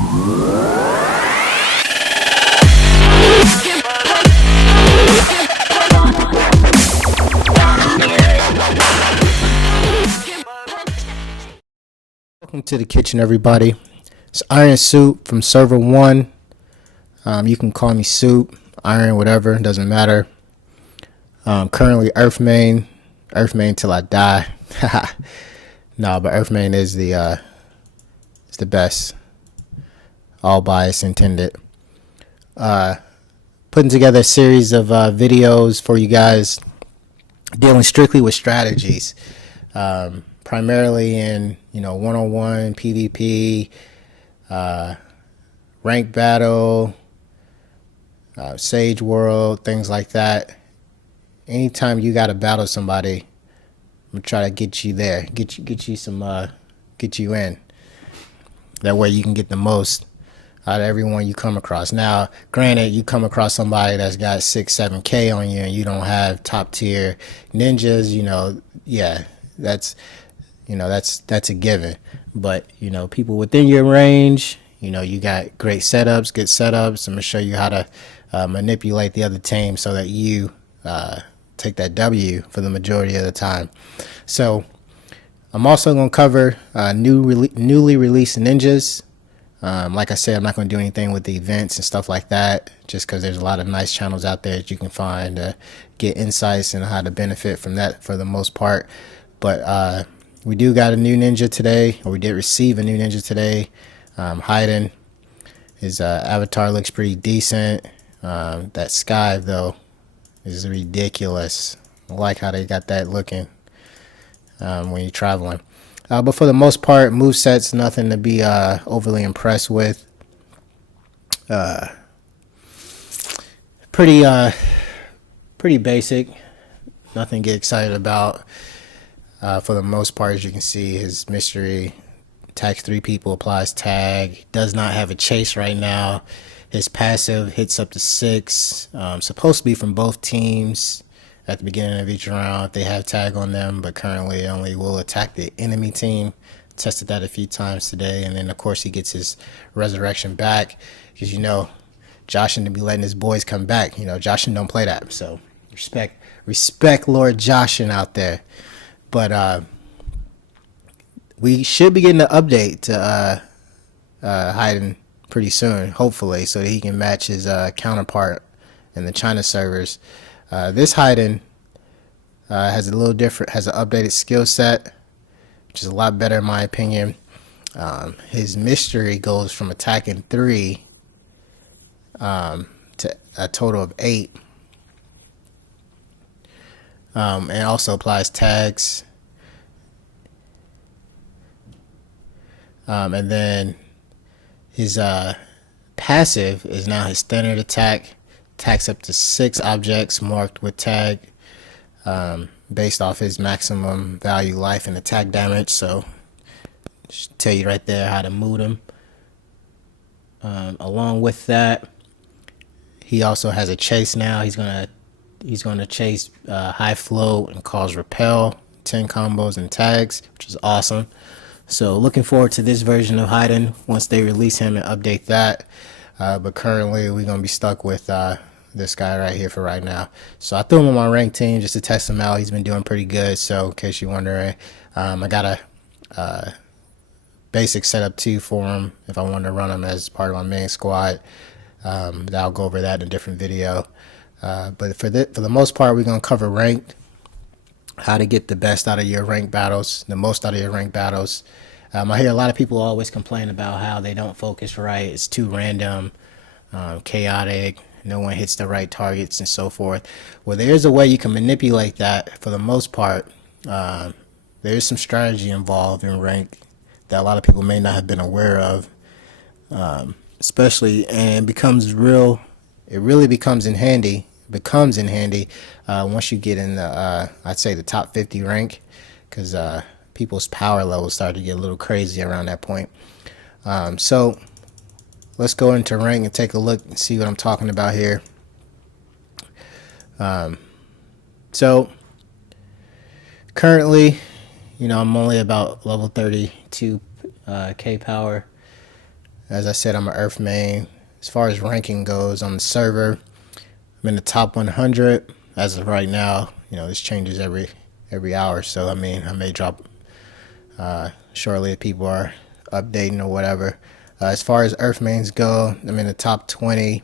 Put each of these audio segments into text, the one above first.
Welcome to the kitchen, everybody. It's Iron Soup from Server 1. You can call me Soup, Iron, whatever, doesn't matter. Currently Earth main till I die. No, but Earth main is the best. All bias intended. Putting together a series of videos for you guys dealing strictly with strategies. Primarily in, one-on-one, PvP, rank battle, Sage World, things like that. Anytime you got to battle somebody, I'm gonna try to get you there, get you in. That way you can get the most out of everyone you come across. Now, granted, you come across somebody that's got 6-7K on you and you don't have top tier ninjas, yeah, that's a given. But people within your range, you got great setups, good setups. I'm gonna show you how to manipulate the other team so that you take that W for the majority of the time. So I'm also gonna cover newly released ninjas. Like I said, I'm not gonna do anything with the events and stuff like that, just because there's a lot of nice channels out there that you can find to get insights and how to benefit from that for the most part. But we do got a new ninja today, or we did receive a new ninja today. Hidan. His avatar looks pretty decent. That sky, though, is ridiculous. I like how they got that looking when you're traveling. But for the most part, moveset's nothing to be overly impressed with. Pretty basic. Nothing to get excited about. For the most part, as you can see, his mystery attacks 3 people, applies tag, does not have a chase right now. His passive hits up to 6, supposed to be from both teams at the beginning of each round if they have tag on them, but currently only will attack the enemy team. Tested that a few times today, and then of course he gets his resurrection back, because Joshin to be letting his boys come back. Joshin don't play that, so respect Lord Joshin out there. But we should be getting an update to Hidan pretty soon, hopefully, so that he can match his counterpart in the China servers. This Hidan has a little different, has an updated skill set, which is a lot better in my opinion. His mystery goes from attacking 3 to a total of 8. And also applies tags. And then his passive is now his standard attack. Attacks up to 6 objects marked with tag, based off his maximum value life and attack damage. So just tell you right there how to move him. Along with that, he also has a chase now. He's gonna chase high flow and cause repel, 10 combos and tags, which is awesome. So looking forward to this version of Hidan once they release him and update that. But currently we're gonna be stuck with this guy right here for right now. So I threw him on my ranked team just to test him out. He's been doing pretty good. So in case you're wondering, I got a basic setup too for him if I wanted to run him as part of my main squad. I'll go over that in a different video. But for the most part, we're going to cover ranked, how to get the best out of your ranked battles, the most out of your ranked battles. I hear a lot of people always complain about how they don't focus right. It's too random, chaotic, no one hits the right targets and so forth. Well, there's a way you can manipulate that for the most part. There's some strategy involved in ranked that a lot of people may not have been aware of, especially, and it really becomes in handy once you get in the I'd say the top 50 rank, because people's power levels start to get a little crazy around that point. So let's go into rank and take a look and see what I'm talking about here. So currently, I'm only about level 32 K power. As I said, I'm an Earth main. As far as ranking goes on the server, I'm in the top 100 as of right now. You know, this changes every hour, so I mean, I may drop shortly if people are updating or whatever. As far as Earth mains go, I'm in the top 20,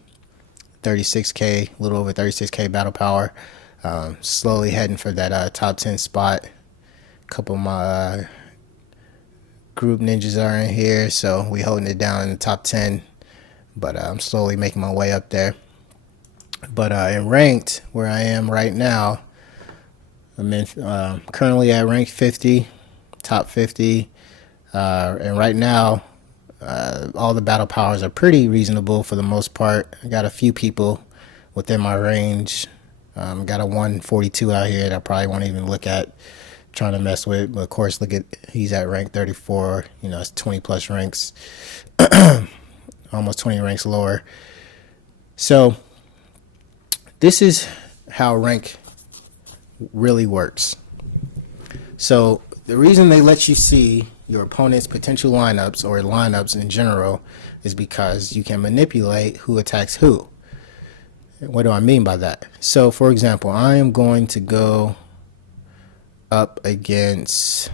36k, a little over 36k battle power. Slowly heading for that top 10 spot. A couple of my group ninjas are in here, so we holding it down in the top 10. But I'm slowly making my way up there. But in ranked, where I am right now, I'm in, currently at rank 50, top 50. And right now, all the battle powers are pretty reasonable for the most part. I got a few people within my range. Got a 142 out here that I probably won't even look at trying to mess with. But of course, look at, he's at rank 34. You know, it's 20 plus ranks, almost 20 ranks lower. So this is how rank really works. So the reason they let you see your opponent's potential lineups or lineups in general is because you can manipulate who attacks who. What do I mean by that? So for example, I am going to go up against,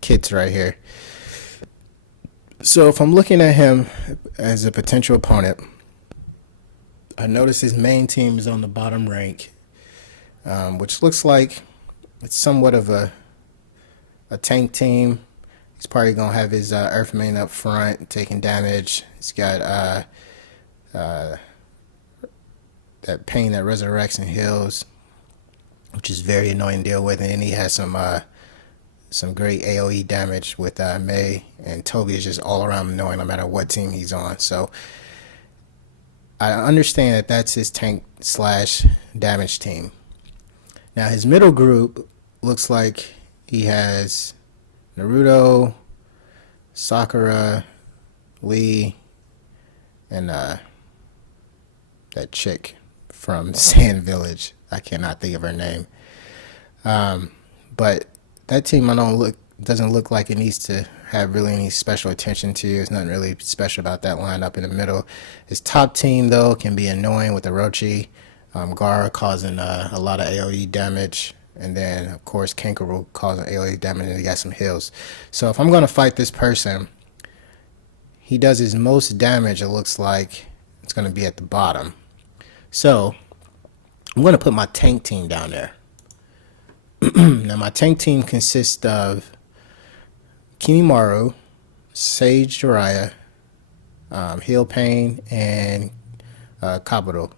Kits right here. So if I'm looking at him as a potential opponent, I notice his main team is on the bottom rank, which looks like it's somewhat of a tank team. He's probably going to have his Earth main up front, taking damage. He's got that pain that resurrects and heals, which is very annoying to deal with. And then he has some great AoE damage with Mei, and Toby is just all around annoying no matter what team he's on. So I understand that that's his tank slash damage team. Now his middle group looks like he has Naruto, Sakura, Lee, and that chick from Sand Village. I cannot think of her name. But that team doesn't look like it needs to have really any special attention to. There's nothing really special about that lineup in the middle. His top team though can be annoying with Orochi, Gaara causing a lot of AoE damage, and then of course Kankuro causing AoE damage, and he got some heals. So if I'm gonna fight this person, he does his most damage, it looks like it's gonna be at the bottom. So I'm gonna put my tank team down there. Now my tank team consists of Kimimaru, Sage Jiraiya, Heal Pain, and Kabuto,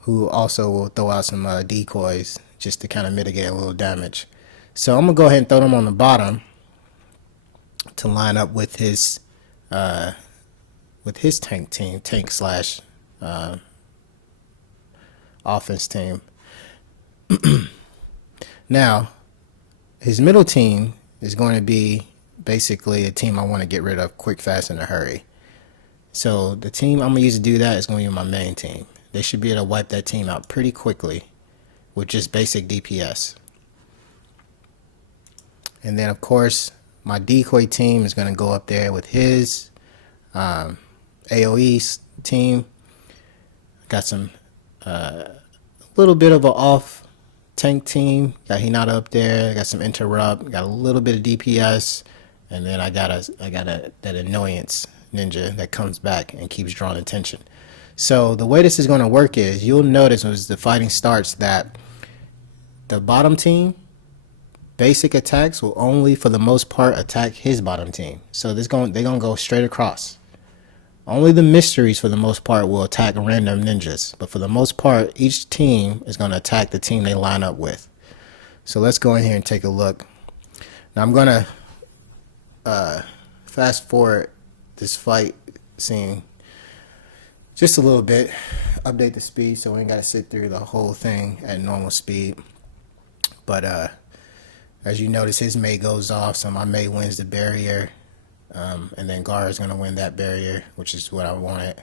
who also will throw out some decoys just to kind of mitigate a little damage. So I'm gonna go ahead and throw them on the bottom to line up with his tank team, tank slash offense team. Now, his middle team is going to be basically a team I want to get rid of quick, fast, in a hurry. So the team I'm going to use to do that is going to be my main team. They should be able to wipe that team out pretty quickly with just basic DPS. And then, of course, my decoy team is going to go up there with his AoE team. Got some little bit of an off tank team. Got Hinata up there. Got some interrupt. Got a little bit of DPS, and then I got that annoyance ninja that comes back and keeps drawing attention. So the way this is going to work is you'll notice as the fighting starts that the bottom team basic attacks will only for the most part attack his bottom team. So they're gonna go straight across. Only the mysteries for the most part will attack random ninjas, but for the most part each team is going to attack the team they line up with. So let's go in here and take a look. Now I'm going to fast forward this fight scene just a little bit, update the speed so we ain't got to sit through the whole thing at normal speed. But as you notice, his Mei goes off, so my Mei wins the barrier. And then Gaara is going to win that barrier, which is what I wanted.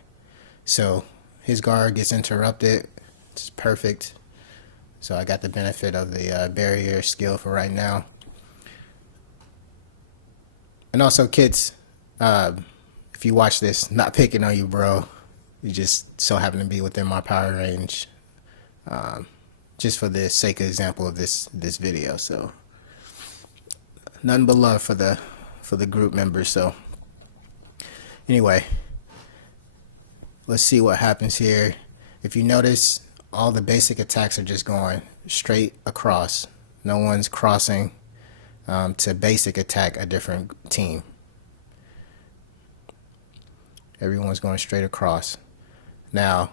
So his Gaara gets interrupted. It's perfect. So I got the benefit of the barrier skill for right now. And also, kids, if you watch this, not picking on you, bro. You just so happen to be within my power range. Just for the sake of example of this video. So nothing but love for the group members. So anyway, let's see what happens here. If you notice, all the basic attacks are just going straight across. No one's crossing to basic attack a different team. Everyone's going straight across. Now,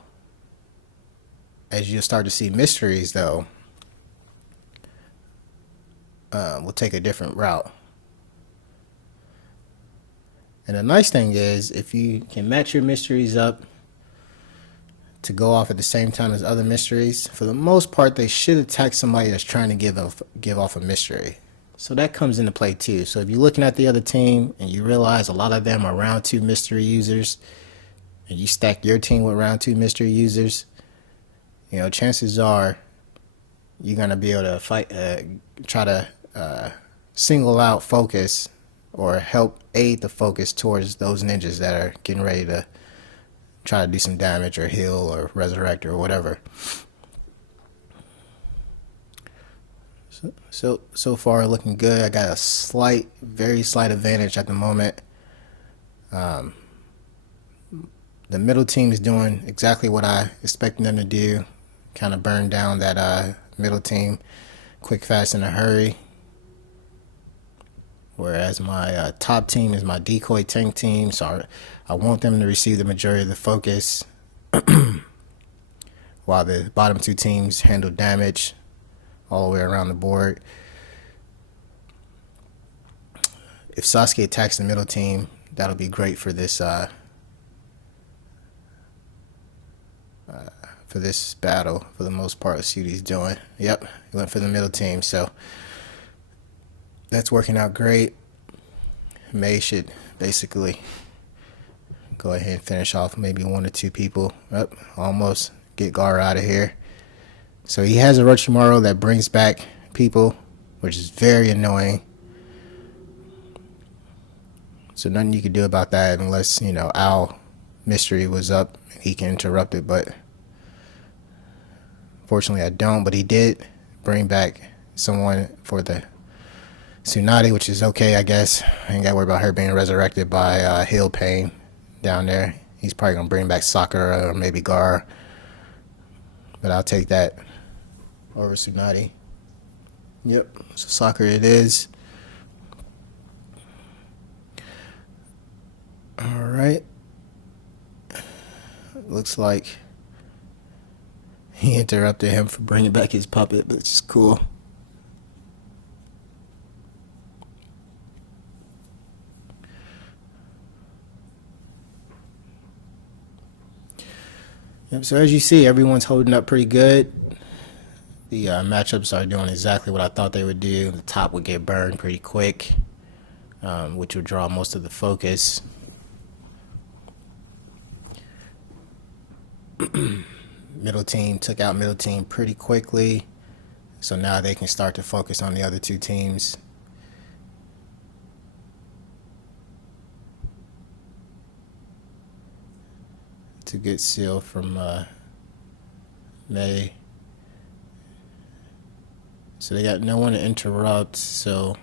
as you'll start to see mysteries, though, we'll take a different route. And the nice thing is, if you can match your mysteries up to go off at the same time as other mysteries, for the most part, they should attack somebody that's trying to give off a mystery. So that comes into play too. So if you're looking at the other team and you realize a lot of them are round 2 mystery users, and you stack your team with round 2 mystery users, you know, chances are you're gonna be able to fight, try to single out focus or help aid the focus towards those ninjas that are getting ready to try to do some damage or heal or resurrect or whatever. So far looking good. I got a very slight advantage at the moment. The middle team is doing exactly what I expected them to do. Kind of burn down that middle team quick, fast, in a hurry. Whereas my top team is my decoy tank team, so I want them to receive the majority of the focus, while the bottom 2 teams handle damage all the way around the board. If Sasuke attacks the middle team, that'll be great for this battle. For the most part, let's see what he's doing. Yep, he went for the middle team, so that's working out great. May should basically go ahead and finish off maybe 1 or 2 people. Almost get Gar out of here. So he has a Orochimaru that brings back people, which is very annoying. So nothing you can do about that unless, you know, Owl Mystery was up and he can interrupt it. But fortunately I don't. But he did bring back someone for the Tsunade, which is okay, I guess. I ain't got to worry about her being resurrected by Hill Pain down there. He's probably going to bring back Sakura or maybe Gar. But I'll take that over Tsunade. Yep, so Sakura it is. Alright. Looks like he interrupted him for bringing back his puppet, but it's just cool. Yep, so as you see, everyone's holding up pretty good. The matchups are doing exactly what I thought they would do. The top would get burned pretty quick, which would draw most of the focus. Middle team took out middle team pretty quickly, so now they can start to focus on the other 2 teams. It's a good seal from May. So they got no one to interrupt, so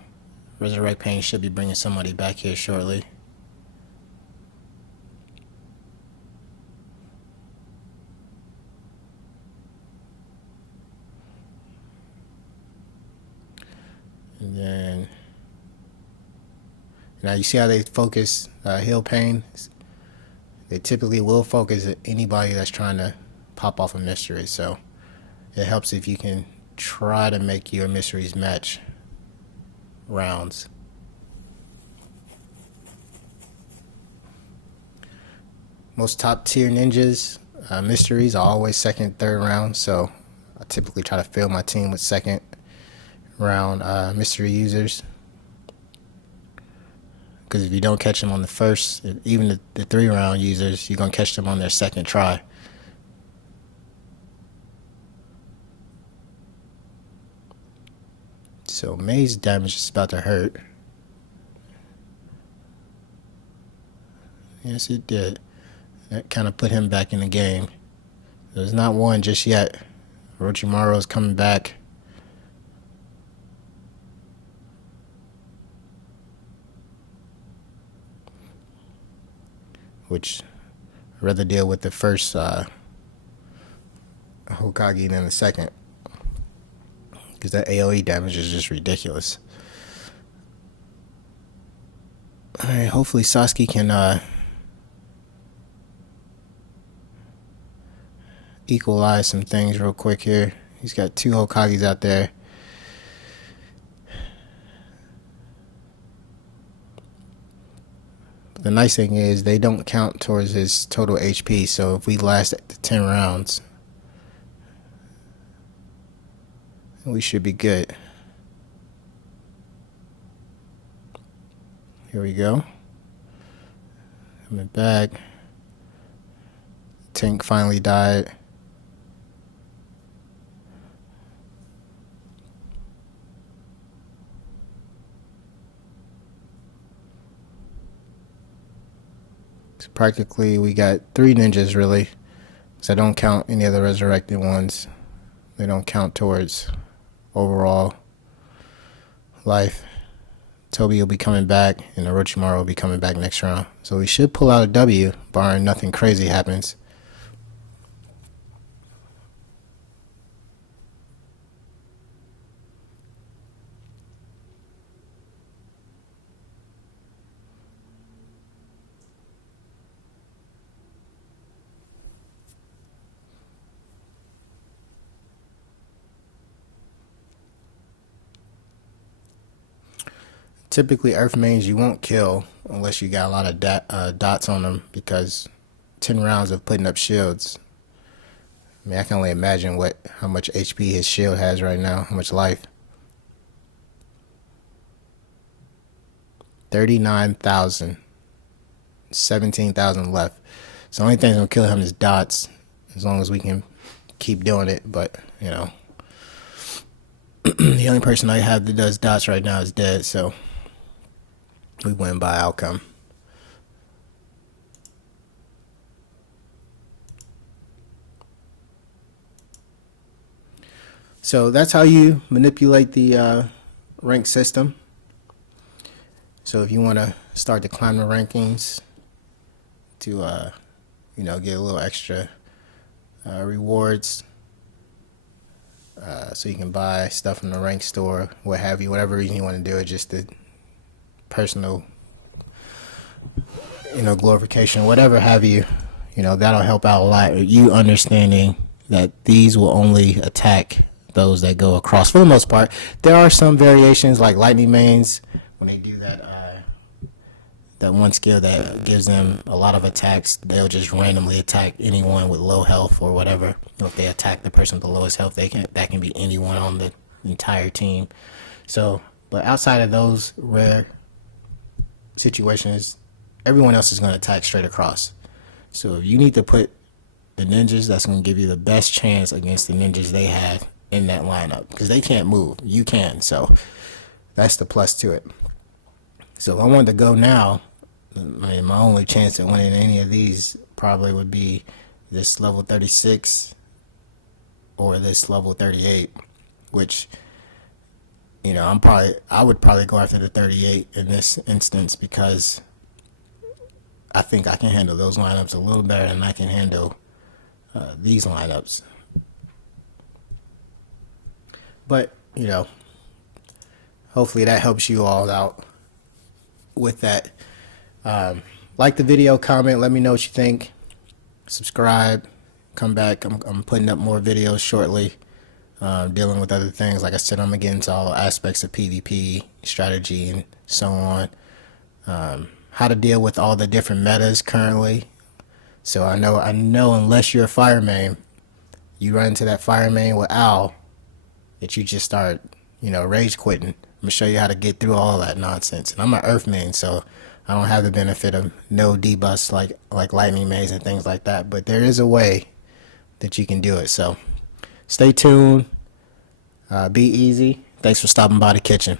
Resurrect Pain should be bringing somebody back here shortly. And then now you see how they focus Hill Pain? They typically will focus at anybody that's trying to pop off a mystery, so it helps if you can try to make your mysteries match rounds. Most top tier ninjas mysteries are always second, third round, so I typically try to fill my team with second round mystery users, because if you don't catch them on the first, even the 3-round users, you're gonna catch them on their second try. So May's damage is about to hurt. Yes, it did. That kind of put him back in the game. There's not one just yet. Orochimaru's coming back. Which I'd rather deal with the first Hokage than the second. Because that AoE damage is just ridiculous. Alright, hopefully Sasuke can equalize some things real quick here. He's got 2 Hokages out there. But the nice thing is they don't count towards his total HP, so if we last 10 rounds, we should be good. Here we go. Coming back. Tank finally died. So practically we got 3 ninjas really. So I don't count any of the resurrected ones. They don't count towards overall life. Toby will be coming back, and Orochimaru will be coming back next round. So we should pull out a W, barring nothing crazy happens. Typically, Earth mains you won't kill unless you got a lot of dots on them, because 10 rounds of putting up shields. I mean, I can only imagine how much HP his shield has right now, how much life. 39,000. 17,000 left. So the only thing that's going to kill him is dots, as long as we can keep doing it. But, you know, the only person I have that does dots right now is dead, so we win by outcome. So that's how you manipulate the rank system. So if you want to start to climb the rankings to, you know, get a little extra rewards, so you can buy stuff from the rank store, what have you, whatever reason you want to do it, just the personal, you know, glorification, whatever have you, you know, that'll help out a lot. You understanding that these will only attack those that go across for the most part. There are some variations like lightning mains when they do that one skill that gives them a lot of attacks. They'll just randomly attack anyone with low health or whatever. If they attack the person with the lowest health, that can be anyone on the entire team. So, but outside of those rare situations, everyone else is going to attack straight across. So if you need to put the ninjas, that's going to give you the best chance against the ninjas they have in that lineup, because they can't move, you can. So that's the plus to it. So if I wanted to go now, I mean, my only chance at winning any of these probably would be this level 36 or this level 38, which, you know, I would probably go after the 38 in this instance, because I think I can handle those lineups a little better than I can handle these lineups. But, you know, hopefully that helps you all out with that. Like the video, comment, let me know what you think. Subscribe, come back. I'm putting up more videos shortly, dealing with other things. Like I said, I'm gonna get into all aspects of PvP strategy and so on. How to deal with all the different metas currently. So I know unless you're a fire main, you run into that fire main with Owl, that you just start, you know, rage quitting. I'm gonna show you how to get through all that nonsense. And I'm an Earth main, so I don't have the benefit of no debuffs like lightning maze and things like that. But there is a way that you can do it. So stay tuned. Be easy. Thanks for stopping by the kitchen.